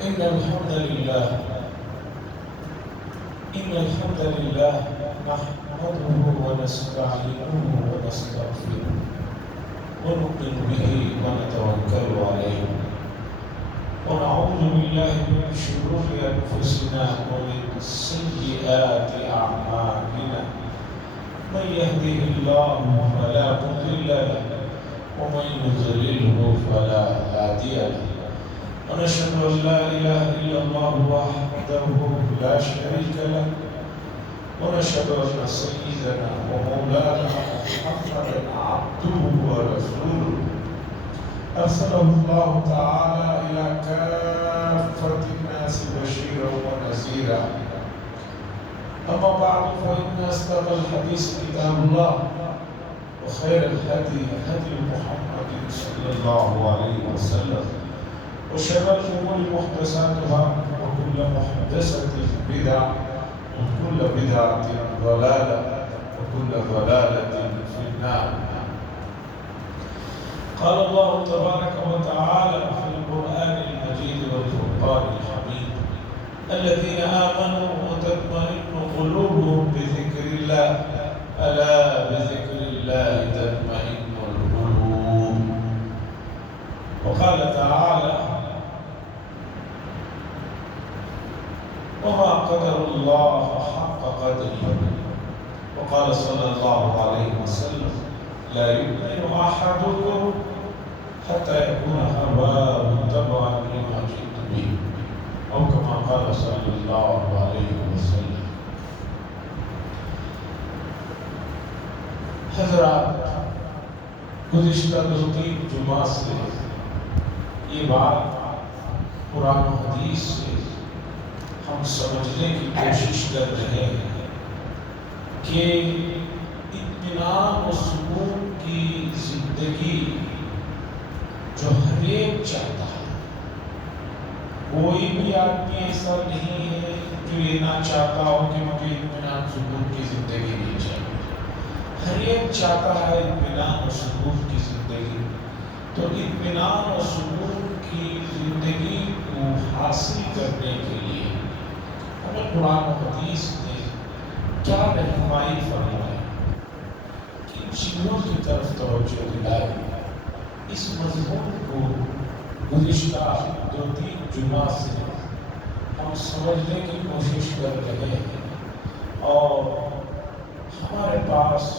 إن الحمد لله نحمده ونستعينه ونستغفره ونؤمن به ونتوكل عليه ونعوذ بالله من شرور أنفسنا ومن سيئات أعمالنا من يهده الله فلا مضل له ومن يضلله فلا هادي له ونشهد أن لا إله إلا الله وحده لا شريك له ونشهد أن سيدنا ومولانا محمدا عبده ورسوله أرسله الله تعالى إلى كافة الناس بشيرا ونذيرا أما بعد فإن أصدق الحديث كتاب الله وخير الهدي هدي محمد صلى الله عليه وسلم وشر الأمور محدثاتها وكل محدثة بدعة وكل بدعة ضلالة وكل ضلالة في النار. قال الله تبارك وتعالى في القرآن المجيد والفرقان الحميد الذين آمنوا وتطمئن قلوبهم بذكر الله ألا بذكر الله تطمئن القلوب. وقال تعالى وما قدر الله حق قدره. وقال صلى الله عليه وسلم لا يؤمن أحدكم حتى يكون هواه تبعا لما جئت به أو كما قال صلى الله عليه وسلم. حضرات، گزشتہ 2-3 جمعہ سے یہ بات قرآن و حدیث سے ہم سمجھنے کی کوشش کر رہے ہیں کہ اطمینان و سکون کی زندگی جو ہر ایک چاہتا ہے، کوئی بھی آدمی ایسا نہیں ہے جو یہ نہ چاہتا ہو کہ مجھے اطمینان سکون کی زندگی نہیں چاہیے. ہر ایک چاہتا ہے اطمینان و سکون کی زندگی. تو اطمینان و سکون کی زندگی کو حاصل کرنے کے لیے ہمیں قرآن و حدیث نے کیا رہنمائی فرمائی، کن چیزوں کی طرف توجہ دلائی، اس مضمون کو گزشتہ 2-3 جمعہ سے ہم سمجھنے کی کوشش کر رہے ہیں. اور ہمارے پاس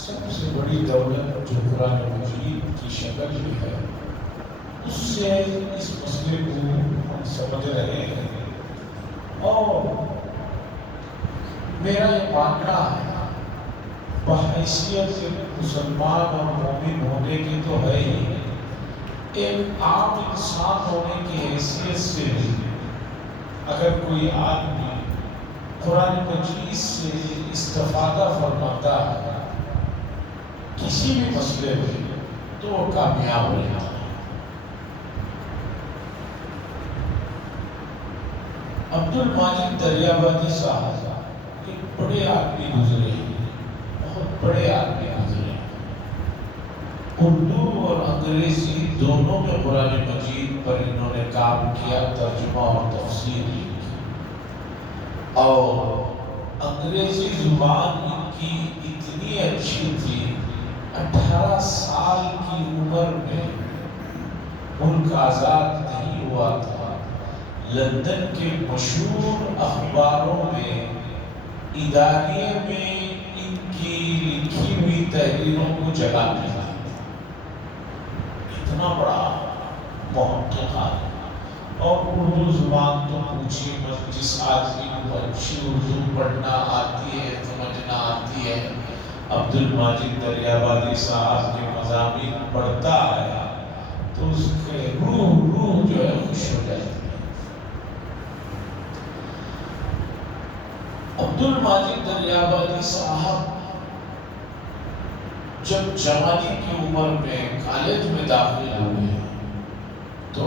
سب سے بڑی دولت جو قرآن مجید کی شکل میں ہے، اس سے اس مسئلے کو ہم سمجھ رہے ہیں. اور میرا یہ ماننا ہے بحیثیت مسلمان اور مومن ہونے کی تو ہے ہی، ایک عام انسان ہونے کی حیثیت سے بھی اگر کوئی آدمی قرآن مجید سے استفادہ فرماتا ہے کسی بھی مسئلے میں تو وہ کامیاب ہو جاتا ہے. عبد الماجد دریابادی صاحب ایک بڑے آدمی گزرے، بہت بڑے آدمی گزرے. اردو اور انگریزی دونوں میں قرآن مجید پر انہوں نے کام کیا، ترجمہ اور تفسیر کی. اور انگریزی زبان ان کی اتنی اچھی تھی، 18 سال کی عمر میں ملک آزاد نہیں ہوا تھا، لندن کے مشہور اخباروں میں اداریے میں ان کی لکھی ہوئی تحریروں کو جگہ ملا. اتنا بڑا محقق آدمی. اور اردو زبان تو پوچھیے مت، جس آدمی کو اچھی اردو پڑھنا آتی ہے، سمجھنا آتی ہے، عبد الماجد دریابادی صاحب کے مضامین پڑھتا ہے تو اس کے روح جو ہے خوش ہو جاتی ہے. عبد الماجد دریابادی صاحب جب جوانی کی عمر میں کالج میں داخل ہوئے تو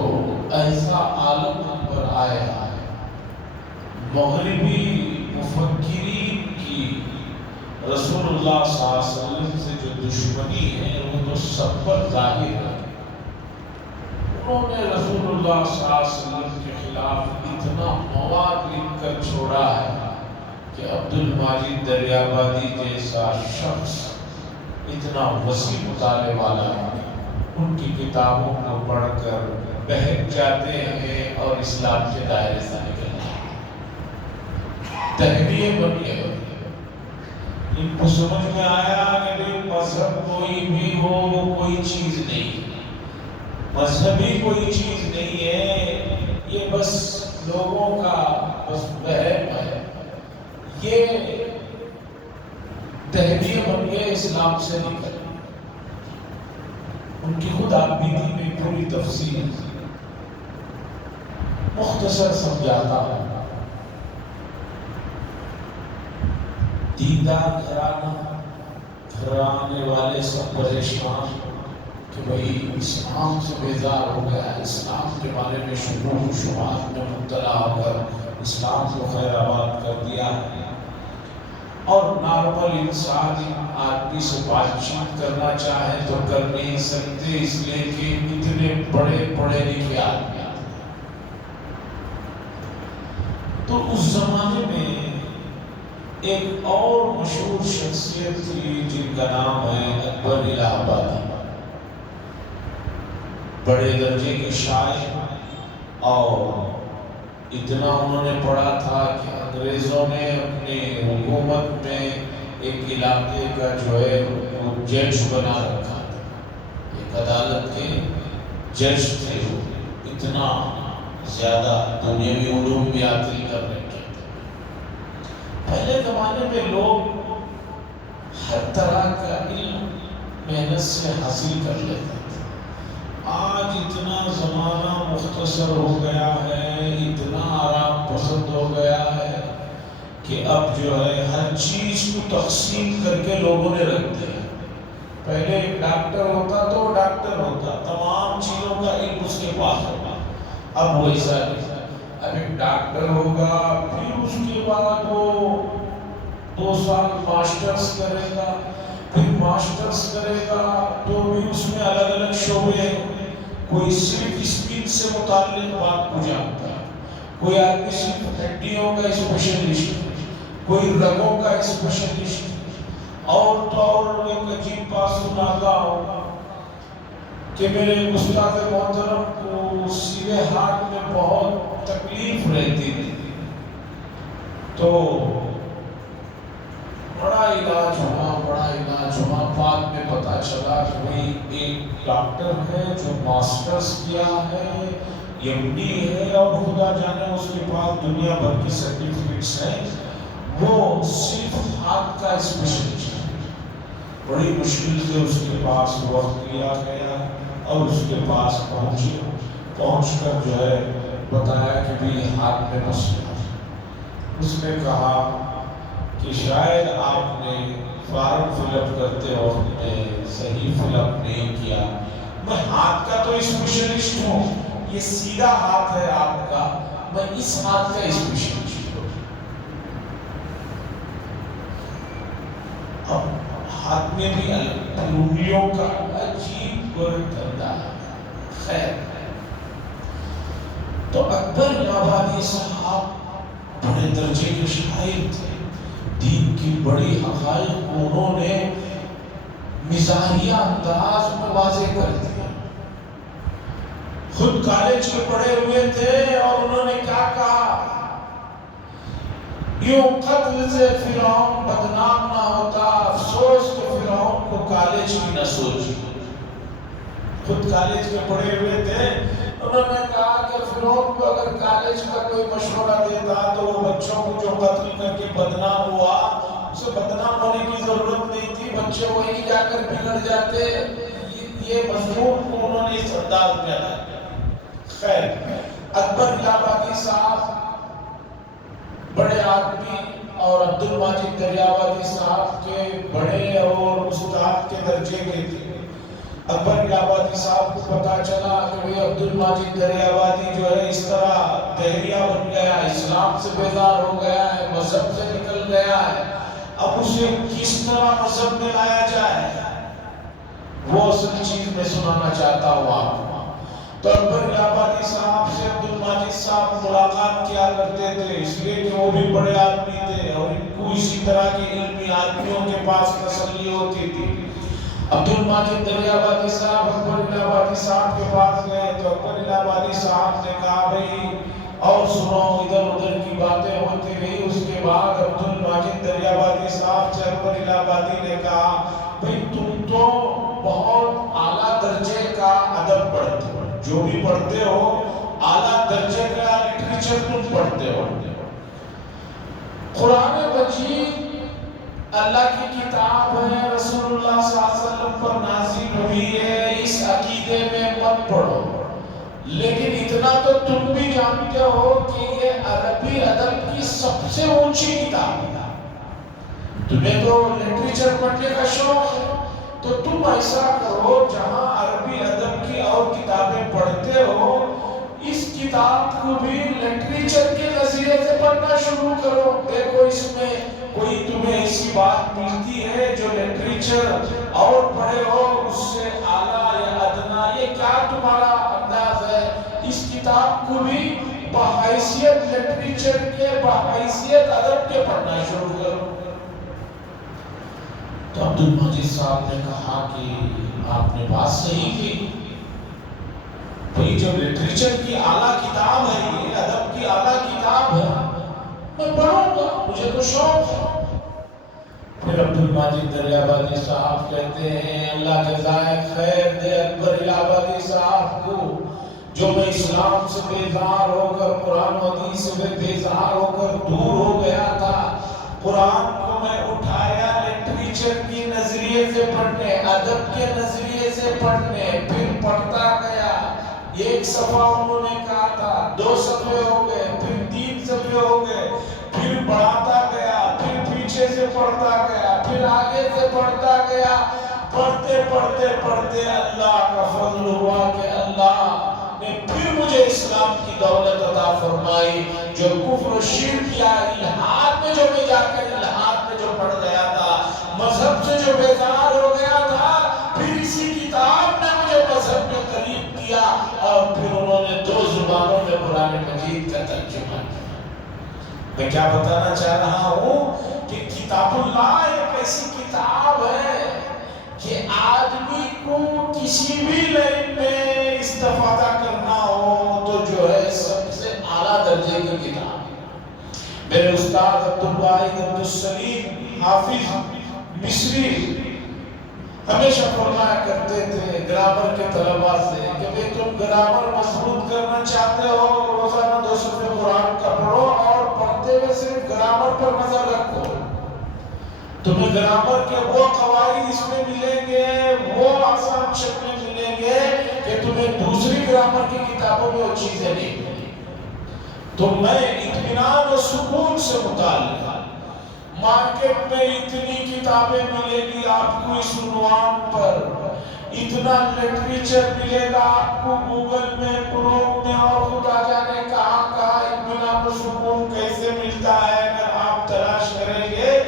ایسا عالم ان پر آیا، مغربی مفکرین کی رسول اللہ صلی اللہ علیہ وسلم سے جو دشمنی ہے وہ تو سب پر ظاہر ہے. انہوں نے رسول اللہ صلی اللہ علیہ وسلم کے خلاف اتنا مواد لکھ کر چھوڑا ہے کہ عبدالماجد دریابادی جیسا شخص اتنا وسیع مطالعے والا ہے، ان کی کتابوں کو پڑھ کر بہک جاتے ہیں اور اسلام کے دائرے سے نکل جاتے ہیں، تہمیے بن گئے۔ ان کو سمجھ میں آیا کہ مذہب کوئی بھی ہو وہ کوئی چیز نہیں، مذہبی کوئی چیز نہیں ہے، یہ بس لوگوں کا بس وہم ہے۔ یہ تہمیے بن گئے، اسلام سے نکل۔ ان کی خود آپ بیتی میں پوری تفصیل مختصر سمجھاتا ہے۔ دیندار گھرانے والے سب پریشان کہ بھئی اسلام سے بیزار ہو گیا، اسلام کے بارے میں شبہ و شبہات میں مبتلا ہو کر اسلام کو خیر آباد کر دیا ہے، اور نارمل انسان آدمی سے بات چیت کرنا چاہے تو کر نہیں سکتے، اس لیے کہ اتنے بڑے پڑھے لکھے آدمی آتے۔ تو اس زمانے میں ایک اور مشہور شخصیت تھی جن کا نام ہے اکبر الہ آبادی، بڑے درجے کے شاعر، اور اتنا انہوں نے پڑھا تھا کہ انگریزوں نے اپنی حکومت میں ایک علاقے کا جو ہے وہ جج بنا رکھا تھا، ایک عدالت کے جج تھے، وہ اتنا زیادہ دنیاوی علوم بھی حاصل کر رکھے تھے۔ پہلے زمانے میں لوگ ہر طرح کا علم محنت سے حاصل کر لیتے تھے۔ آج اتنا زمانہ مختصر ہو گیا ہے، اتنا آرام پسند ہو گیا ہے کہ اب جو ہے ہر چیز کو تقسیم کر کے لوگوں نے رکھ دیا۔ پہلے ایک ڈاکٹر ہوتا تو ڈاکٹر ہوتا، تمام چیزوں کا علم اس کے پاس ہوگا۔ اب ویسا نہیں، اب ایک ڈاکٹر ہوگا، پھر اس کے بعد وہ 2 سال ماسٹرز کرے گا، پھر ماسٹرز کرے گا تو بھی اس میں الگ الگ شعبے ہیں۔ کوئی صرف اسکن سے متعلق بات کو جانتا ہے، کوئی آدمی صرف ہڈیوں کا اسپیشلسٹ، کوئی رگوں کا اسپیشلسٹ، اور تو اور ایک عجیب بات سناتا ہوں کہ میرے استاد محترم کو سیدھے ہاتھ میں بہت تکلیف رہتی تھی، تو بڑا علاج ہوا، بعد میں پتا چلا کہ بھئی ایک ڈاکٹر ہے جو ماسٹرز کیا ہے، ایم ڈی ہے، اور خدا جانے اس کے پاس دنیا بھر کی سرٹیفکیٹس ہیں، وہ صرف ہاتھ کا اسپیشلسٹ ہے۔ بڑی مشکل سے اس کے پاس وقت لیا گیا اور اس کے پاس پہنچ کر جو ہے بتایا کہ بھی ہاتھ میں مسئلہ ہے۔ اس نے کہا کہ شاید آپ نے فارم فل اپ کرتے وقت میں صحیح فل اپ نہیں کیا، میں ہاتھ کا تو اسپیشلسٹ ہوں، یہ سیدھا ہاتھ ہے آپ کا، میں اس ہاتھ کا اسپیشلسٹ ہوں۔ اب ہاتھ میں بھی انگلیوں کا عجیب دھندا ہے۔ خیر، تو اکبر الہ آبادی صاحب بڑے درجے کے شاعر تھے، دین کی بڑی حقائق انہوں نے مزاحیہ انداز میں واضح کر دیا۔ خود کالج کے پڑھے ہوئے تھے اور انہوں نے کیا کہا، یوں قتل سے فرعون بدنام نہ ہوتا، افسوس کہ فرعون کو کالج کی نہ سوچی۔ خود کالج کے پڑھے ہوئے تھے، انہوں نے کہا کہ فرعون کو اگر کالج کا کوئی مشورہ دیتا تو وہ بچوں کو جو قتل کر کے بدنام ہوا، اسے بدنام ہونے کی ضرورت نہیں تھی، بچے وہی جا کر بگڑ جاتے۔ یہ مضمون کو انہوں نے اس انداز میں ادا کیا۔ خیر، اکبر الہ آبادی صاحب بڑے آدمی اور عبدالماجد دریابادی صاحب کے بڑے اور استاد کے درجے کے تھے۔ اکبر الہ آبادی صاحب کو پتا چلا کہ عبدالماجد دریابادی جو ہے اس طرح دہریہ بن گیا، اسلام سے بیزار ہو گیا ہے، مذہب سے نکل گیا ہے، اب اسے کس طرح مذہب میں لایا جائے، وہ اصل چیز میں سنانا چاہتا ہوں آپ کو۔ تو اکبر الہ آبادی صاحب سے عبد الماجد صاحب ملاقات کیا کرتے تھے، اس لیے کہ وہ بھی بڑے آدمی تھے اور ان کو اسی طرح کے علمی آدمیوں کے پاس تسلی ہوتی تھی۔ عبد الماجد دریا آبادی صاحب اکبر الہ آبادی صاحب کے پاس گئے تو اکبر الہ آبادی صاحب نے کہا بھئی اور سنو، ادھر ادھر کی باتیں ہوتی رہی۔ اس کے بعد عبد الماجد دریا آبادی صاحب سے اکبر الہ آبادی نے کہا بھئی تم تو بہت اعلیٰ درجے کا ادب پڑھتے ہو، جو بھی پڑھتے ہو اعلیٰ درجے کا لٹریچر تم پڑھتے ہو۔ قرآن مجید اللہ کی کتاب ہے، رسول اللہ صلی اللہ علیہ وسلم پر نازل ہوئی ہے، اس عقیدے میں مت پڑھو، لیکن اتنا تو تم بھی جانتے ہو کہ یہ عربی ادب کی سب سے اونچی کتاب ہے۔ تمہیں تو لٹریچر پڑھنے کا شوق ہے تو تم ایسا کرو، جہاں عربی ادب کی اور کتابیں پڑھتے ہو اس کتاب کو بھی لٹریچر کے نظریے سے پڑھنا شروع کرو۔ دیکھو اس میں کوئی تمہیں ایسی بات ملتی ہے جو لٹریچر اور پڑھے ہو اس سے اعلیٰ یا ادنا، یہ کیا تمہارا انداز ہے؟ اس کتاب کو بھی بحیثیت لٹریچر کے، بحیثیت ادب کے پڑھنا شروع کرو۔ تو عبد الماجد صاحب نے کہا کہ آپ نے بات صحیح کی، بھئی جو لٹریچر کی اعلیٰ کتاب ہے، یہ ادب کی اعلیٰ کتاب ہے، میں پڑھوں گا، مجھے تو شوق ہے۔ پھر عبد الماجد دریا آبادی صاحب کہتے ہیں اللہ جزائے خیر دے اکبر الہ آبادی صاحب کو، جو میں اسلام سے بیزار ہو کر، قرآن و حدیث سے بیزار ہو کر دور ہو گیا تھا، قرآن کو میں اٹھایا لٹریچر کی نظریے سے پڑھنے، ادب کے نظریے سے پڑھنے، پھر پڑھتا گیا۔ ایک صفحہ انہوں نے کہا تھا، 2 صفحے ہو گئے، پھر 3 صفحے ہو گئے، پھر بڑھاتا گیا، پھر پیچھے سے پڑھتا گیا، پھر آگے سے پڑھتا گیا۔ پڑھتے پڑھتے پڑھتے اللہ کا فضل ہوا کہ اللہ نے پھر مجھے اسلام کی دولت عطا فرمائی، جو کفر و شرک یا الہاد میں جو میں جا کر الہاد میں جو پڑھ گیا تھا، مذہب سے جو بیزار ہو گیا تھا، پھر اسی کتاب نے مجھے مذہب میں قریب کیا، اور پھر انہوں نے 2 زبانوں میں قرآن مجید کا ترجمہ کیا۔ میں کیا بتانا چاہ رہا ہوں کہ کتاب اللہ ایک ایسی کتاب ہے کہ آدمی کو کسی بھی لائن میں استفادہ کرنا ہو تو جو ہے سب سے اعلیٰ درجے کی کتاب۔ میرے استاد عبدالواحد عبدالسلیم حافظ مصری ہمیشہ فرمایا کرتے تھے گرامر کے طلباء سے کہ بھئی تم گرامر مضبوط کرنا چاہتے ہو، روزانہ 2 صفحے قرآن کا پڑھو اور پڑھتے ہوئے صرف گرامر پر نظر رکھو۔ تمہیں گرامر کے وہ قواعد اس میں ملیں گے، وہ آسان شکلیں ملیں گے کہ تمہیں دوسری گرامر کی کتابوں میں وہ چیزیں نہیں ملیں۔ تو میں اطمینان و سکون سے متعلق، مارکیٹ میں اتنی کتابیں ملے گی آپ کو اس عنوان پر، اتنا لٹریچر ملے گا آپ کو گوگل میں، کروم میں، اور خدا جانے کہاں کہاں اطمینان و سکون کیسے ملتا ہے اگر آپ تلاش کریں گے۔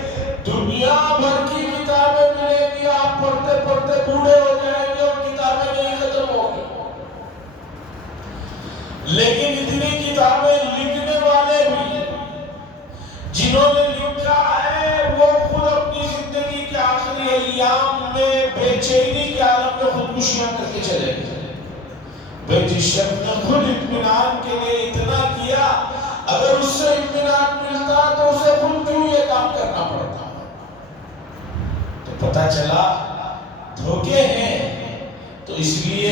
دنیا بھر کی کتابیں ملے گی، آپ پڑھتے پڑھتے بوڑھے ہو جائیں گے اور کتابیں نہیں ختم ہوں گی۔ لیکن اتنی کتابیں لکھنے والے بھی، جنہوں نے لکھا ہے وہ خود اپنی زندگی کے آخری ایام میں بے چینی کے عالم میں خودکشیاں کر کے چلے گئے۔ بھئی جس شخص نے خود اطمینان کے لیے اتنا کیا، اگر اس سے اطمینان ملتا تو اسے خود کیوں یہ کام کرنا پڑتا؟ تو پتہ چلا دھوکے ہیں۔ تو اس لیے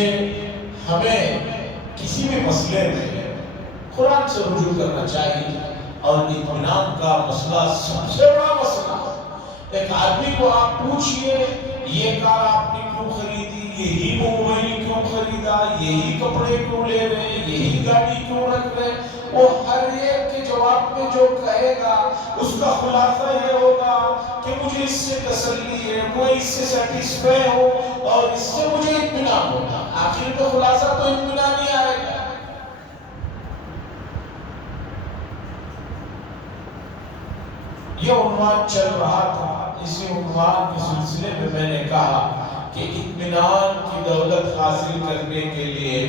ہمیں کسی بھی مسئلے میں قرآن سے رجوع کرنا چاہیے، اور اطمینان کا مسئلہ سب سے بڑا مسئلہ ہے۔ ایک آدمی کو آپ پوچھئے یہ کار آپ نے کیوں خریدی، یہی موبائل کیوں خریدا، یہی کپڑے کیوں لے رہے، یہی گاڑی کیوں رکھ رہے، وہ ہر ایک کے جواب میں جو کہے گا اس کا خلاصہ یہ ہوگا کہ مجھے اس سے تسلی ہے، میں اس سے سیٹسفائی ہوں اور اس سے مجھے اطمینان ہوگا۔ آخر میں خلاصہ تو اطمینان ہی آئے گا۔ یہ عنوان چل رہا تھا، اسی عنوان کے سلسلے میں نے کہا کہ اطمینان کی دولت حاصل کرنے کے لیے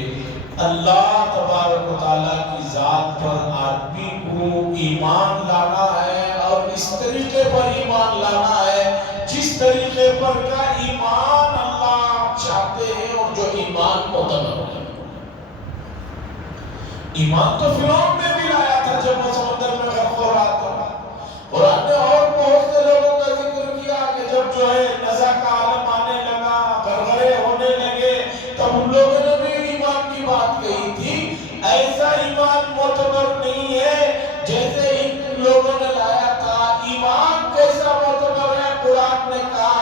اللہ تبارک و تعالیٰ کی ذات پر آدمی کو ایمان لانا ہے، اور اس طریقے پر ایمان لانا ہے جس طریقے پر کا ایمان اللہ چاہتے ہیں، اور جو ایمان معتبر ہے۔ ایمان تو فرعون نے بھی لایا تھا جب وہ سمندر میں غرق ہو رہا تھا۔ قرآن نے اور بہت سے لوگوں کا ذکر کیا کہ جب جو ہے نزع کا عالم آنے لگا، غرغرے ہونے لگے، تب ان لوگوں نے بھی ایمان کی بات کہی تھی۔ ایسا ایمان معتبر نہیں ہے جیسے ان لوگوں نے لایا تھا۔ ایمان کیسا معتبر ہے؟ قرآن نے کہا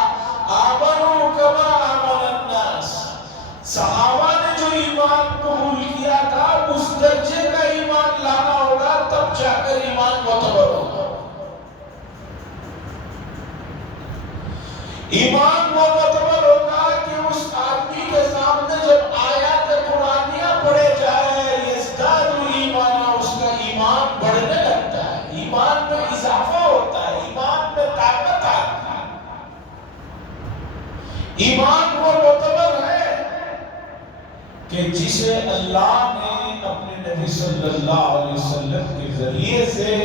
آمنوا کما آمن الناس، صحابہ نے جو ایمان قبول کیا تھا اس درجے کا ایمان لانا ہوگا، تب جا کر ایمان معتبر ہوگا۔ ایمان وہ معتبر ہوگا کہ اس آدمی کے سامنے جب آیات قرآنیہ پڑھے جائے، یزداد ایمان، اس کا ایمان بڑھنے لگتا ہے، ایمان میں اضافہ ہوتا ہے، ایمان میں طاقت آتی ہے۔ ایمان وہ معتبر ہے کہ جسے اللہ نے اپنے نبی صلی اللہ علیہ وسلم کے ذریعے سے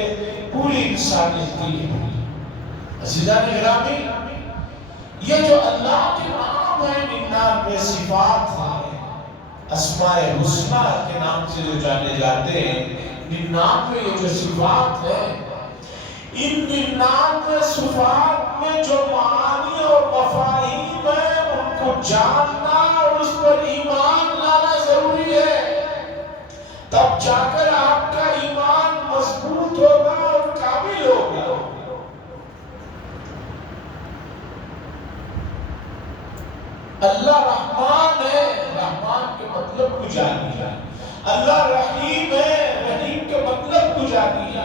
پوری انسانیت کے لیے بھیجا۔ عزیزان گرامی، یہ جو اللہ کے نام ہے، 99 صفات ہیں، اسماء حسنہ کے نام سے جو جانے جاتے ہیں، 99 یہ جو صفات ہیں، ان 99 صفات میں جو معانی اور مفاہیم ہیں ان کو جاننا اور اس پر ایمان لانا ضروری ہے، تب جا کر آپ کا ایمان مضبوط ہوگا اور کامل ہوگا۔ اللہ رحمان ہے، رحمان کے مطلب کو جانیے۔ اللہ رحیم ہے، رحیم کے مطلب کو جانیے۔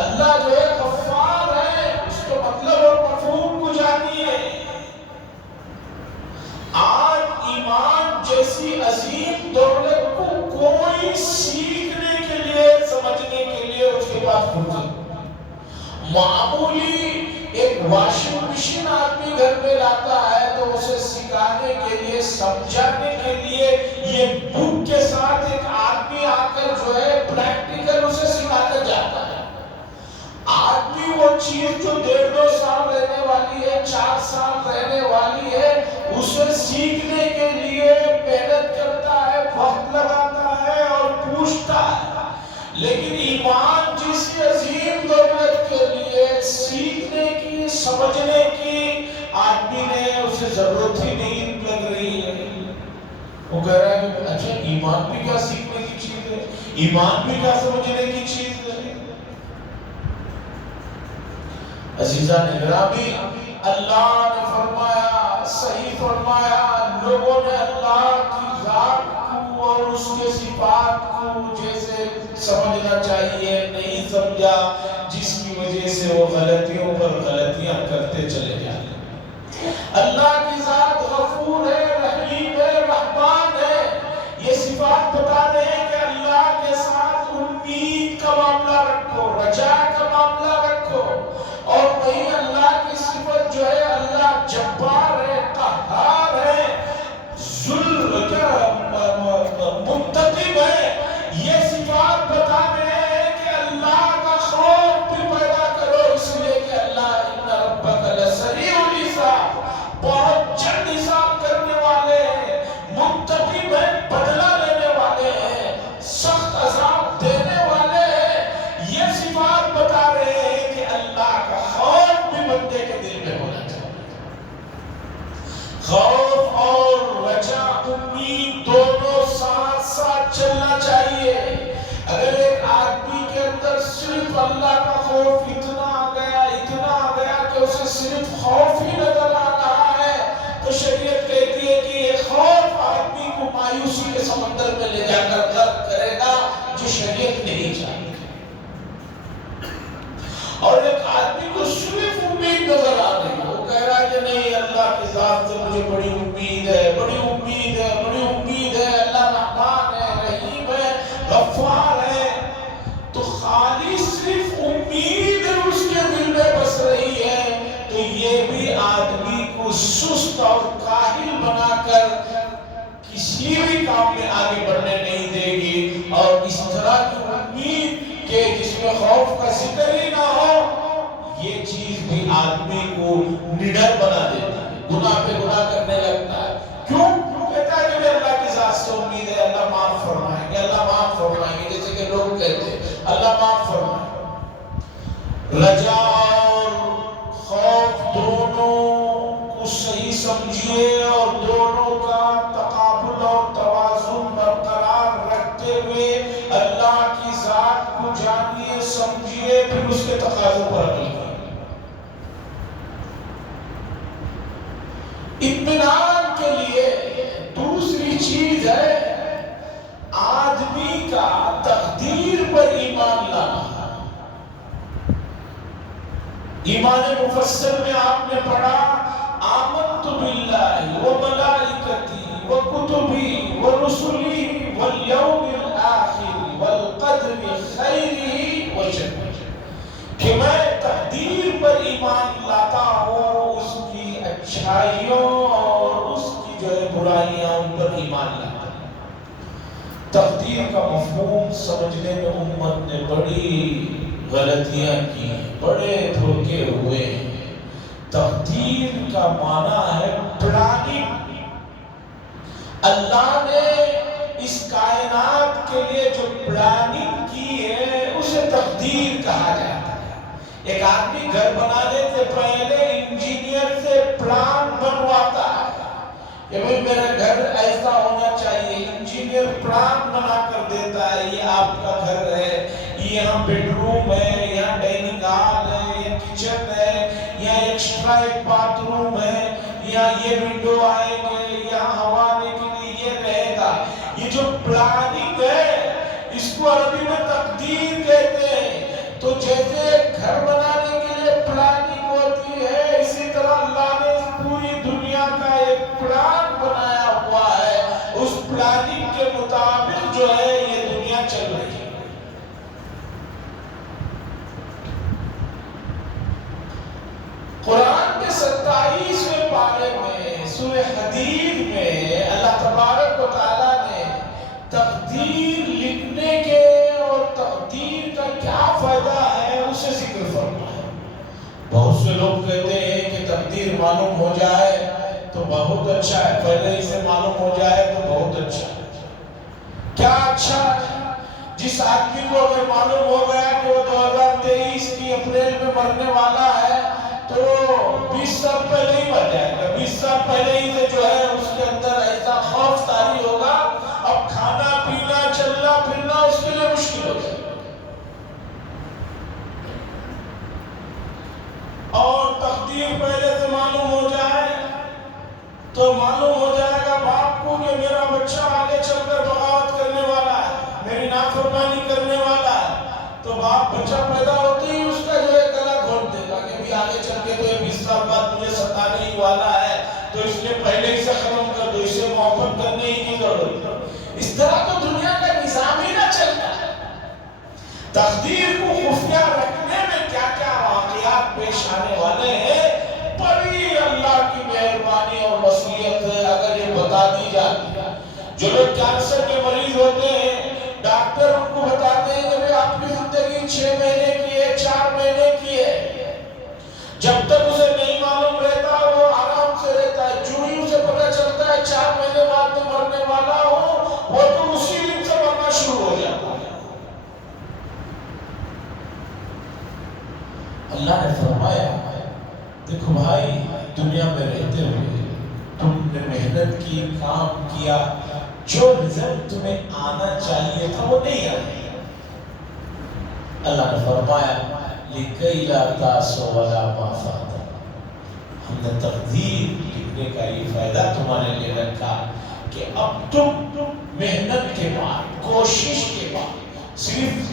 اللہ جو ہے غفار ہے، اس کے مطلب اور مفہوم کو جانیے۔ آج ایمان جیسی عظیم دولت کو کوئی سیکھنے کے لیے، سمجھنے کے لیے اس کے پاس فرصت، معمولی ایک واشنگ مشین آدمی گھر میں لاتا ہے تو اسے سکھانے کے لیے، سمجھانے کے لیے، یہ بک کے ساتھ ایک آدمی آ کر جو ہے پریکٹیکل اسے سکھاتا جاتا ہے۔ آدمی وہ چیز جو 1.5-2 سال رہنے والی ہے، 4 سال رہنے والی ہے، اسے سیکھنے کے لیے محنت کرتا ہے، وقت لگاتا ہے اور پوچھتا ہے۔ لیکن ایمان جیسی عظیم دولت کے لیے سیکھنے کی، سمجھنے کی آدمی نے اسے ضرورت ہی نہیں لگ رہی ہے۔ وہ کہہ رہا ہے کہ اچھا ایمان بھی کیا سیکھنے کی چیز ہے، ایمان بھی کیا سمجھنے کی چیز ہے۔ عزیزان گرامی، اللہ نے فرمایا، صحیح فرمایا، لوگوں نے اللہ کی ذات کو اور اس کے صفات کو جیسے سمجھنا چاہیے نہیں سمجھا، جس کی وجہ سے وہ غلطیوں پر غلطیاں کرتے چلے جاتے۔ اللہ کی ذات غفور ہے، رحیم ہے، رحمان ہے۔ یہ صفات بتا رہے ہیں کہ اللہ کے ساتھ امید کا معاملہ رکھو، رجا کا معاملہ رکھو۔ اور وہی اللہ کی صفت جو ہے، اللہ جبار ہے، قہار ہے، منتقم ہے۔ یہ صفات بتا رہے ہیں کہ اللہ کا خوف بھی پیدا کرو، اس لیے کہ اللہ ان ربک لسریع الحساب، بہت جلد حساب کرنے والے ہیں، منتقم ہے، بدلہ لینے والے ہیں، سخت عذاب دینے والے ہیں۔ یہ صفات بتا رہے ہیں کہ اللہ کا خوف بھی بندے کے دل میں ہونا چاہیے۔ خوف اور رجا، امید دونوں ساتھ ساتھ چلنا چاہیے۔ اگر ایک آدمی کے اندر صرف اللہ کا خوف اتنا آ گیا کہ اسے صرف خوف ہی نظر آ رہا ہے، تو شریعت کہتی ہے کہ یہ خوف آدمی کو مایوسی کے سمندر میں لے جا کر غرق کرے گا، جو شریعت نہیں چاہتی۔ اور ایک آدمی کو صرف امید نظر آ رہی ہے، وہ کہہ رہا ہے کہ نہیں اللہ کی ذات سے مجھے بڑی امید ہے، بڑی امید ہے، بڑی امید ہے، اللہ رحمان ہے، رحیم ہے، غفار ہے، تو خالی صرف امید اس کے دل میں بس رہی ہے، تو یہ بھی کام میں آگے بڑھنے نہیں دے گی، اور اس طرح کی امید کہ جس میں خوف کا ذکر ہی نہ ہو، یہ چیز بھی آدمی کو نڈر بنا دیتا ہے، گناہ پہ گناہ کرنے لگتا ہے۔ کیوں؟ کہتا ہے کہ میں اللہ کی ذات سے امید ہے، اللہ معاف فرمائیں گے، اللہ معاف فرمائیں گے، جیسے کہ لوگ کہتے ہیں اللہ معاف فرمائیں گے۔ رجا اور خوف دونوں کو صحیح سمجھیے، اور دونوں کا تقابل اور توازن برقرار رکھتے ہوئے اللہ کی ذات کو جانیے، سمجھیے، پھر اس کے تقاضوں پر عمل کریں۔ اطمینان کے لیے دوسری چیز ہے آدمی کا تقدیر پر ایمان لانا۔ ایمان مفصل میں آپ نے پڑھا آمنت باللہ وملائکتی وکتبی ورسلی والیوم الآخر والقدر خیرہ وشرہ، کہ میں تقدیر پر ایمان لاتا ہوں، اس کی اچھائیوں اور اس کی جو ہے برائیاں، ان پر ایمان لاتا ہوں۔ تقدیر کا مفہوم سمجھنے میں امت نے بڑی غلطیاں کی ہیں، بڑے دھوکے ہوئے ہیں۔ تقدیر کا معنی ہے پلاننگ۔ اللہ نے اس کائنات کے لیے جو پلاننگ کی ہے اسے تقدیر کہا جاتا ہے۔ ایک آدمی گھر بنانے سے پہلے انجینئر سے پلان بنواتا ہے کہ بھئی میرا گھر ایسا ہونا چاہیے، انجینئر پلان بنا کر دیتا ہے، یہ آپ کا گھر ہے، یہاں بیڈ روم ہے، یہاں ڈائننگ ہال ہے، یہ کچن ہے، یہاں ایکسٹرا ایک باتھ روم ہے، یہاں یہ ونڈو آئیں گے، یہاں ہوا آنے کے لیے یہ رہے گا۔ یہ جو پلاننگ ہے اس کو عربی میں تقدیر کہتے ہیں۔ تو جیسے گھر بنانے کے لیے پلاننگ ہوتی ہے، اسی طرح اللہ نے پوری دنیا کا ایک پلان بنایا ہوا ہے، اس پلاننگ کے مطابق جو ہے یہ دنیا چل رہی ہے۔ قرآن کے 27ویں پارے میں سورہ حدید میں اللہ تبارک و تعالیٰ نے تقدیر لکھنے کے اور تقدیر کا کیا فائدہ ہے اسے ذکر فرمایا۔ بہت سے لوگ کہتے ہیں کہ تقدیر معلوم ہو جائے تو بہت اچھا ہے، پہلے اسے معلوم ہو جائے تو بہت اچھا ہے۔ کیا اچھا ہے؟ جس آدمی کو اگر معلوم ہو گیا کہ وہ 2023 کی اپریل میں مرنے والا ہے تو 20 سال پہلے ہی مر جائے گا۔ 20 سال پہلے ہی سے جو ہے اس کے اندر ایسا خوف طاری ہوگا، اب کھانا پینا چلنا پھرنا اس کے لیے مشکل ہو جائے گا۔ اور تقدیر پہلے سے معلوم ہو جائے تو معلوم ہو جائے گا باپ کو کہ میرا بچہ آگے چل کر بغاوت کرنے والا ہے، میری نافرمانی کرنے والا ہے، تو باپ بچہ پیدا ہوتے ہی اس کا جو ہے گلا گھونٹ دے گا کہ بھی آگے چل کے تو یہ 20 سال بعد مجھے ستانے ہی والا ہے، تو اس لیے پہلے ہی سے ختم کر دو، اسے محبت کرنے ہی کی ضرورت۔ اس طرح تو دنیا کا نظام ہی نہ چلتا ہے۔ تقدیر کو خفیہ رکھنے میں کیا کیا واقعات پیش آنے والے ہیں، بڑی اللہ کی مہربانی اور مصلحت ہے اگر یہ بتا دی جاتی ہے۔ جو لوگ کینسر کے مریض ہوتے ہیں، ڈاکٹر ان کو بتاتے ہیں کہ آپ کی زندگی 6 مہینے کی ہے، 4 مہینے کی ہے۔ جب تک اسے نہیں معلوم رہتا وہ آرام سے رہتا ہے، جو ہی اسے پتہ چلتا ہے 4 مہینے بعد میں مرنے والا ہوں، وہ تو اسی دن سے مرنا شروع ہو جاتا ہے۔ اللہ نے فرمایا دیکھو بھائی، دنیا میں رہتے ہوئے تم نے محنت کی، کام کیا، جو رزلٹ تمہیں آنا چاہیے تھا وہ نہیں آیا۔ اللہ نے فرمایا لِكَيْ لَا تَأْسَوْا وَلَا مَا فَاتَكُمْ، ہم نے تقدیر لکھنے کا یہ فائدہ تمہارے لیے رکھا کہ اب تم محنت کے بعد، کوشش کے بعد، صرف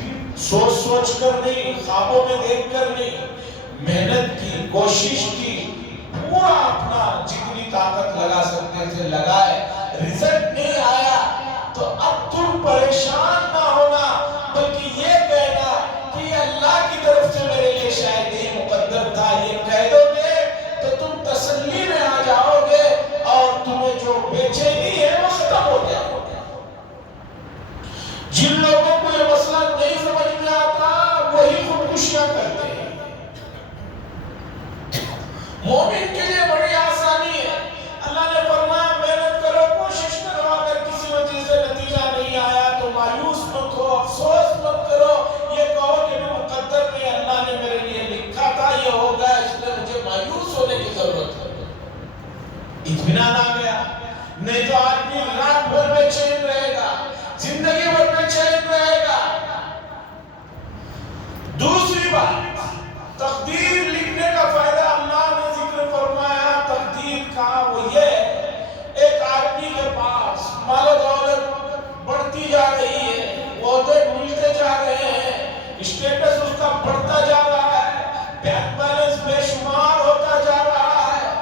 سوچ کر نہیں، خوابوں میں دیکھ کر نہیں، محنت کی، کوشش کی، پورا اپنا جتنی طاقت لگا سکتے تھے لگائے، رزلٹ نہیں آیا تو اب تم پریشان نہ ہونا، بلکہ یہ کہنا کہ اللہ کی طرف سے میرے لیے شاید یہی مقدر تھا، یہ کہہ دو گے تو تم تسلی میں آ جاؤ گے اور تمہیں جو بے چینی ہے وہ ختم ہو جائے گا۔ نہیں تو آدمی رات بھر بے چین رہے گا، زندگی بھر بے چین رہے گا۔ دوسری بات، تقدیر لکھنے کا فائدہ اللہ نے ذکر فرمایا تقدیر کا، وہ یہ ایک آدمی کے پاس مال و دولت بڑھتی جا رہی ہے، عہدے ملتے جا رہے ہیں، اسٹیٹس اس کا بڑھتا جا رہا ہے، بینک بیلنس بے شمار ہوتا جا رہا ہے۔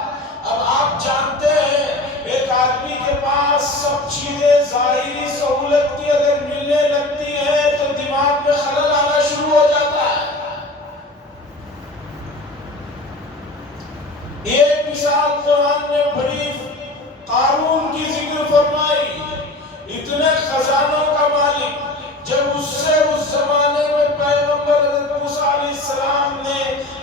اب آپ جانتے ہیں ایک آدمی کے پاس سب چیزیں ظاہری سہولت کی اگر ملنے لگتی ہیں تو دماغ میں خلل آنا شروع ہو جاتا ہے۔ ایک مثال قرآن نے بڑی قارون کی ذکر فرمائی، اتنے خزانوں کا مالک، جب اس سے اس زمانے میں پیغمبر حضرت موسیٰ علیہ السلام نے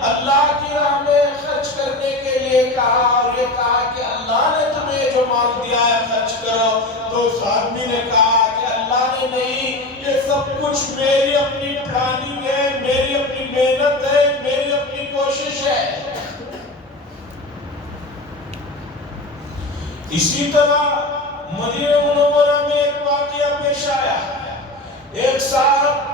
اللہ کی راہ میں خرچ کرنے کے لیے کہا اور یہ کہا کہ اللہ نے تمہیں جو مال دیا ہے خرچ کرو، تو اس آدمی نے کہا کہ اللہ نے نہیں، یہ سب کچھ میری اپنی پلاننگ ہے، میری اپنی محنت ہے، میری اپنی کوشش ہے۔ اسی طرح مدینہ منورہ میں ایک واقعہ پیش آیا، ایک صاحب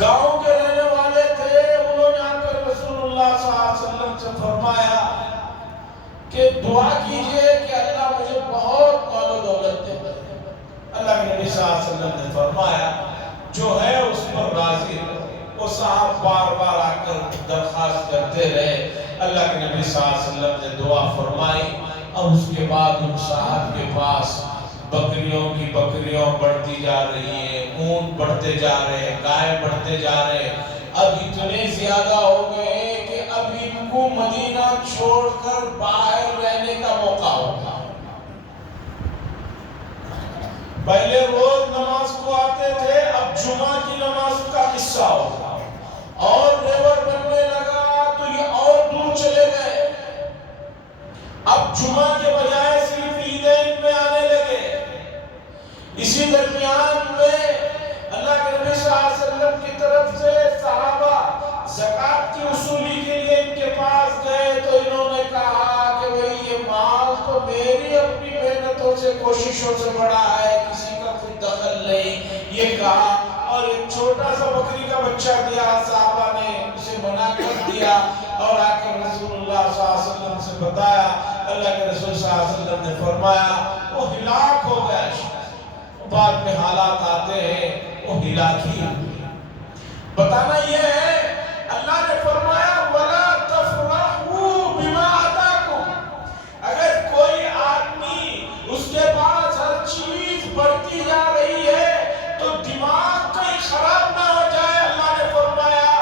گاؤں کے رہنے والے تھے، انہوں نے آ کر رسول اللہ صلی اللہ علیہ وسلم سے فرمایا کہ دعا کیجئے کہ اللہ مجھے بہت مال و دولت دے۔ اللہ کے نبی صلی اللہ علیہ وسلم نے فرمایا جو ہے اس پر راضی رہو۔ وہ صاحب بار بار آ کر درخواست کرتے رہے، اللہ کے نبی صلی اللہ علیہ وسلم نے دعا فرمائی، اور اس کے بعد ان صاحب کے پاس بکریوں کی بکریوں بڑھتی جا رہی ہیں، اونٹ بڑھتے جا رہے ہیں، گائے بڑھتے جا رہے ہیں، اب اتنے زیادہ ہو گئے کہ اب ان کو مدینہ چھوڑ کر باہر رہنے کا موقع ہوگا۔ پہلے روز نماز کو آتے تھے، اب جمعہ کی نماز کا قصہ ہوگا، اور ریور بننے لگا تو یہ اور دور چلے گئے، اب جمعہ کے بجائے صرف عیدین میں آنے لگے۔ اسی درمیان میں اللہ کے نبی صلی اللہ علیہ وسلم کی طرف سے صحابہ زکوٰۃ کی وصولی کے لیے ان کے پاس گئے تو انہوں نے کہا کہ بھئی یہ مال تو میری اپنی محنتوں سے کوششوں سے بڑا ہے، کسی کا کوئی دخل نہیں، یہ کہا، اور ایک چھوٹا سا بکری کا بچہ دیا، صحابہ نے اسے منع کر دیا، اور آ کر رسول اللہ صلی اللہ علیہ وسلم سے بتایا، اللہ کے رسول صلی اللہ علیہ وسلم نے فرمایا وہ ہلاک ہو گیا۔ بعد میں حالات آتے ہیں وہ ہلاکی بتانا یہ ہے، اللہ نے فرمایا وَلَا تَفْرَحُوا بِمَا آتَاكُمْ، اگر کوئی آدمی اس کے پاس ہر چیز بڑھتی جا رہی ہے تو دماغ کہیں خراب نہ ہو جائے۔ اللہ نے فرمایا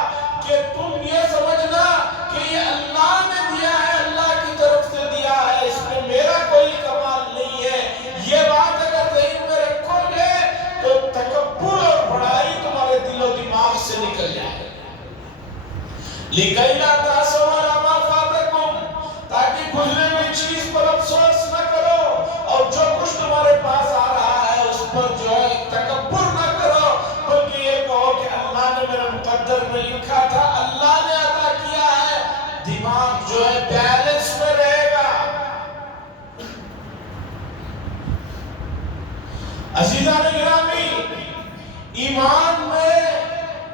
کہ تم یہ سمجھنا کہ یہ اللہ نے دیا ہے، اللہ کی طرف سے دیا ہے، اس میں میرا کوئی کمال نہیں ہے، یہ بات اگر ذہن میں رکھو گے تو تکبر اور بڑائی تمہارے دل و دماغ سے نکل جائے۔ لِكَيْ لَا تَأْسَوْا عَلَىٰ مَا فَاتَكُمْ، تاکہ گزرے ہوئی چیز پر افسوس نہ کرو، اور جو کچھ تمہارے پاس آ رہا ہے اس پر جو ہے تکبر نہ کرو، بلکہ یہ کہو کہ اللہ نے میرا مقدر میں لکھا تھا، اللہ نے عطا کیا ہے، دماغ جو ہے بیلنس میں رہے گا۔ عزیزان گرامی، ایمان میں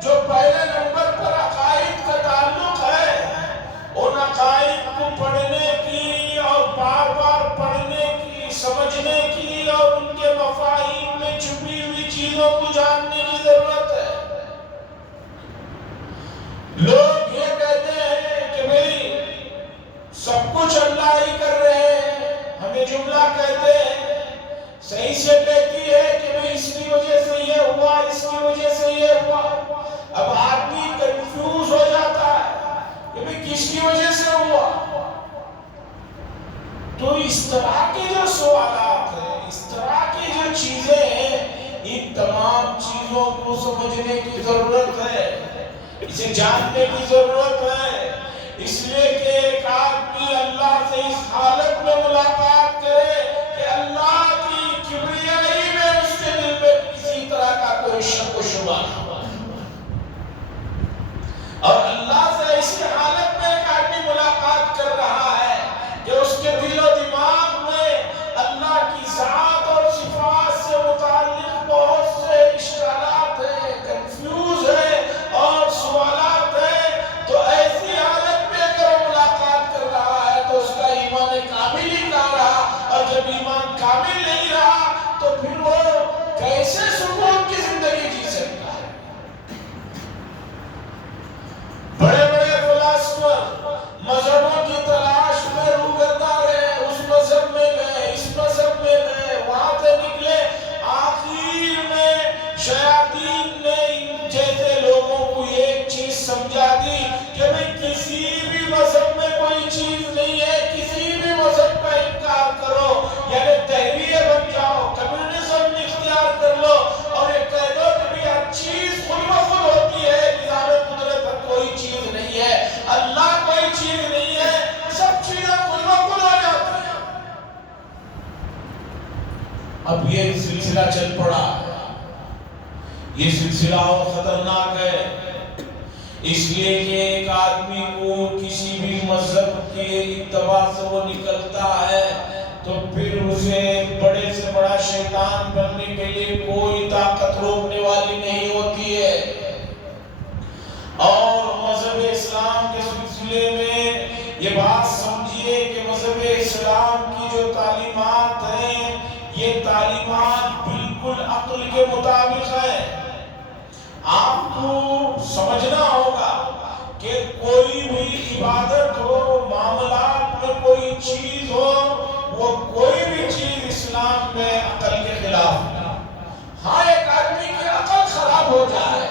جو پہلے نمبر پر عقائد کا تعلق ہے، ان عقائد کو پڑھنے کی اور بار بار پڑھنے کی، سمجھنے کی، اور ان کے مفاہیم میں چھپی ہوئی چیزوں کو جاننے کی ضرورت ہے۔ لوگ یہ کہتے ہیں کہ بھئی سب کچھ اللہ ہی کر رہے ہیں، ہمیں جملہ کہتے ہیں، صحیح سے کہتی ہے کہ بھئی اس کی وجہ سے یہ ہوا، اس کی وجہ سے یہ ہوا۔ اب آدمی کنفیوز ہو جاتا ہے کہ بھئی کس کی وجہ سے ہوا۔ تو اس طرح کے جو سوالات ہیں، اس طرح کی جو چیزیں ہیں، ان تمام چیزوں کو سمجھنے کی ضرورت ہے، اسے جاننے کی ضرورت ہے، اس لیے کہ ایک آدمی اللہ سے اس حالت میں ملاقات کرے کہ اللہ کی کبریائی میں اس کے دل میں کسی طرح کا کوئی شک و شبہ نہ ہو، اور اللہ سے اسی حالت میں ایک آدمی ملاقات کر رہا ہے کہ اس کے دل کامل نہیں رہا تو پھر وہ کیسے سکون کی زندگی جی سکتا ہے؟ بڑے بڑے فلاسفر مذہبوں کی تلاش میں روگردہ رہے، اس مذہب میں گئے، اس مذہب میں گئے، وہاں سے نکلے، آخر میں شیاطین نے ان جیسے لوگوں کو ایک چیز سمجھا دی کہ بھئی کسی بھی مذہب میں کوئی چیز نہیں ہے، کسی بھی مذہب کا انکار کرو، یعنی تحریہ بن جاؤ، کمیونزم اختیار کر لو اور یہ کہہ دو کہ بھی ہر چیز خود بخود ہوتی ہے، نظام قدرت پر کوئی چیز نہیں ہے، اللہ کوئی چیز نہیں ہے، سب چیزیں خود بخود ہو جاتی ہیں۔ اب یہ سلسلہ چل پڑا، یہ سلسلہ اور خطرناک ہے، اس لیے کہ ایک آدمی کو کسی بھی مذہب کے اتباع سے وہ نکلتا ہے تو پھر اسے بڑے سے بڑا شیطان بننے کے لیے کوئی طاقت روکنے والی نہیں ہوتی ہے۔ اور مذہب اسلام کے سلسلے میں یہ بات سمجھیے کہ مذہب اسلام کی جو تعلیمات ہیں یہ تعلیمات بالکل عقل کے مطابق ہے۔ آپ کو سمجھنا ہوگا کہ کوئی بھی عبادت ہو، معاملات میں کوئی چیز ہو، وہ کوئی بھی چیز اسلام میں عقل کے خلاف ہے۔ ہاں ایک آدمی کی عقل خراب ہو جائے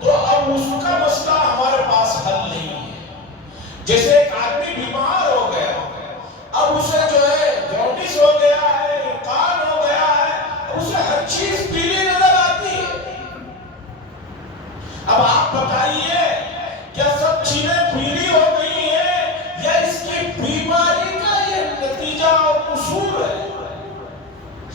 تو اب اس کا مسئلہ ہمارے پاس حل نہیں ہے۔ جیسے ایک آدمی بیمار ہو گیا، اب اسے جو ہے جونڈس ہو گیا ہے، انقان ہو گیا ہے، اسے ہر چیز پیلی نظر آتی ہے۔ اب آپ بتائیے کیا سب چیزیں پیلی ہو گئی ہیں یا اس کی بیماری کا یہ نتیجہ اور قصور ہے؟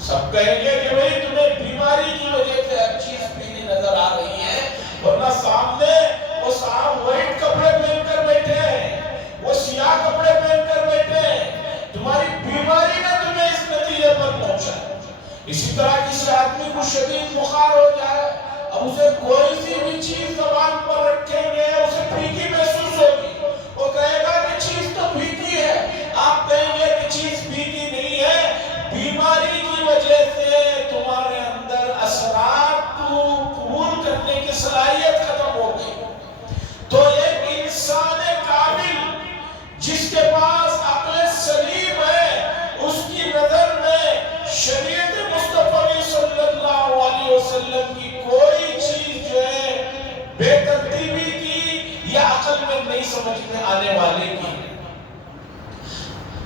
سب کہیں گے کہ بھئی تمہیں بیماری کی وجہ سے ہر چیز پیلی نظر آ رہی ہے، ورنہ سامنے وہ صاحب وائٹ کپڑے پہن کر بیٹھے ہیں، وہ سیاہ کپڑے پہن کر بیٹھے ہیں، تمہاری بیماری نے تمہیں اس نتیجے پر پہنچا۔ اسی طرح کسی آدمی کو شدید بخار ہو جائے، اب اسے کوئی سی بھی چیز زبان پر رکھیں گے اسے پھیکی محسوس ہوگی، وہ کہے گا کہ چیز تو پھیکی ہے، آپ کہیں گے کہ چیز پھیکی نہیں ہے، بیماری کی وجہ سے تمہارے اندر اثرات کو قبول کرنے کی صلاحیت ختم ہو گئی۔ تو ایک انسان کامل جس کے پاس عقل سلیم ہے، اس کی نظر میں شریعت مصطفی صلی اللہ علیہ وسلم کی کوئی چیز جو ہے بے ترتیبی کی یا عقل میں نہیں سمجھ میں آنے والے کی۔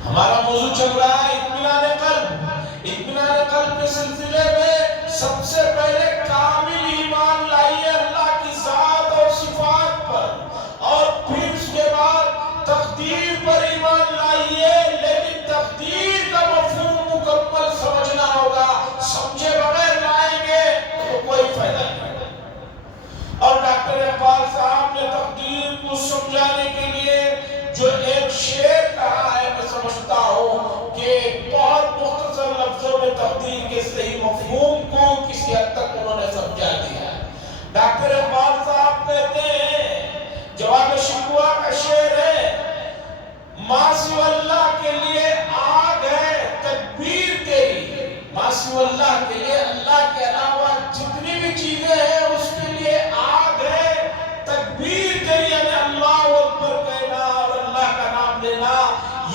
ہمارا موضوع چل رہا ہے اطمینان قلب۔ اطمینان قلب کے سلسلے میں سب سے پہلے کامل ایمان لائیے اللہ کی ذات اور صفات پر، اور پھر اس کے بعد تقدیر پر ایمان لائیے، لیکن تقدیر کا مفہوم مکمل سمجھنا ہوگا، سمجھے بغیر لائیں گے تو کوئی فائدہ نہیں۔ اور ڈاکٹر اقبال صاحب نے تقدیر کو سمجھانے کے لیے جو ایک شعر کہا ہے، میں سمجھتا ہوں کہ بہت مختصر لفظوں میں تقدیر کے صحیح مفہوم کو کسی حد تک انہوں نے سمجھا دیا ہے۔ ڈاکٹر اقبال صاحب کہتے ہیں، جواب شکوہ کا شعر ہے، ماں سوی اللہ کے لیے آگ ہے تکبیر تیری، ماں سوی اللہ کے لیے اللہ کے علاوہ جتنی بھی چیزیں ہیں اس کے لیے آگ ہے تکبیر تیری، یعنی اللہ اکبر کہنا اور اللہ کا نام لینا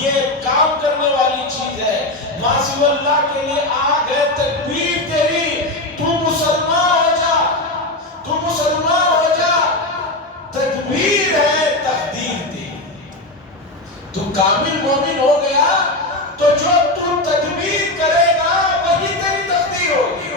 یہ کام کرنے والی چیز ہے۔ ماں سوی اللہ کے لیے آگ ہے تکبیر تیری، تو مسلمان ہو جا، تو مسلمان ہو جا، تکبیر ہے تقدیر تیری۔ تو کامل مومن ہو گیا تو جو تو تدبیر کرے گا وہی تیری تقدیر ہوگی،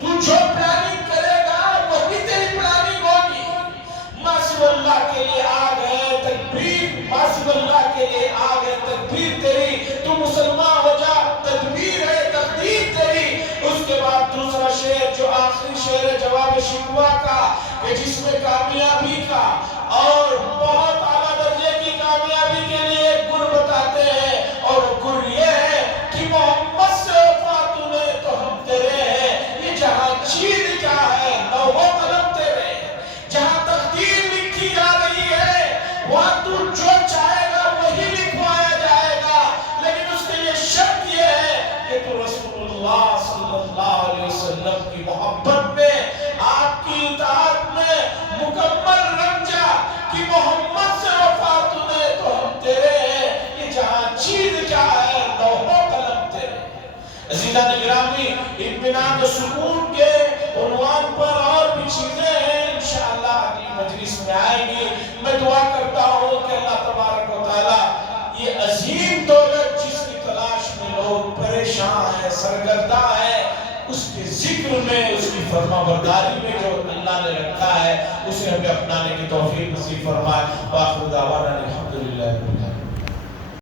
تو جو پلاننگ کرے گا وہی تیری پلاننگ ہوگی۔ ماں سوی اللہ کے لیے آگ ہے تکبیر، ماں سوی اللہ کے لیے آگ ہے تکبیر تیری، تو مسلمان ہو جا، تدبیر ہے تقدیر تیری۔ اس کے بعد دوسرا شعر جو آخری شعر ہے جواب شکوہ کا، کہ جس میں کامیابی کا اور بہت اعلیٰ درجے کی کامیابی کے لیے ایک گر بتاتے ہیں، اور گر یہ ہے کہ محمد سے وفا تمہیں تو ہم تیرے ہیں، یہ جہاں چیز کیا ہے لوح و قلم تیرے ہیں، جہاں تقدیر لکھی جا رہی ہے وہاں تو جو چاہے گا وہی لکھوایا جائے گا، لیکن اس کے لیے شرط یہ ہے کہ تو رسول وسلم کی محبت میں، آپ کی اطاعت میں مکمل رنجا کہ محمد سے وفا تمہیں تو ہم تیرے ہیں، یہ جہاں چیز کیا ہے لوح و قلم تیرے۔ عزیزان گرامی، اطمینان و سکون کے عنوان پر اور بھی چیزیں ہیں، انشاءاللہ اگلی مجلس میں آئیں گی۔ میں دعا کرتا ہوں کہ اللہ تبارک و تعالی یہ عظیم دولت جس کی تلاش میں لوگ پریشان ہیں، سرگردہ ہیں، اس کے ذکر میں، اس کی فرما برداری میں جو اللہ نے رکھا ہے، اسے ہمیں اپنانے کی توفیق نصیب فرمائے۔ وآخر دعوانا الحمدللہ رب العالمین۔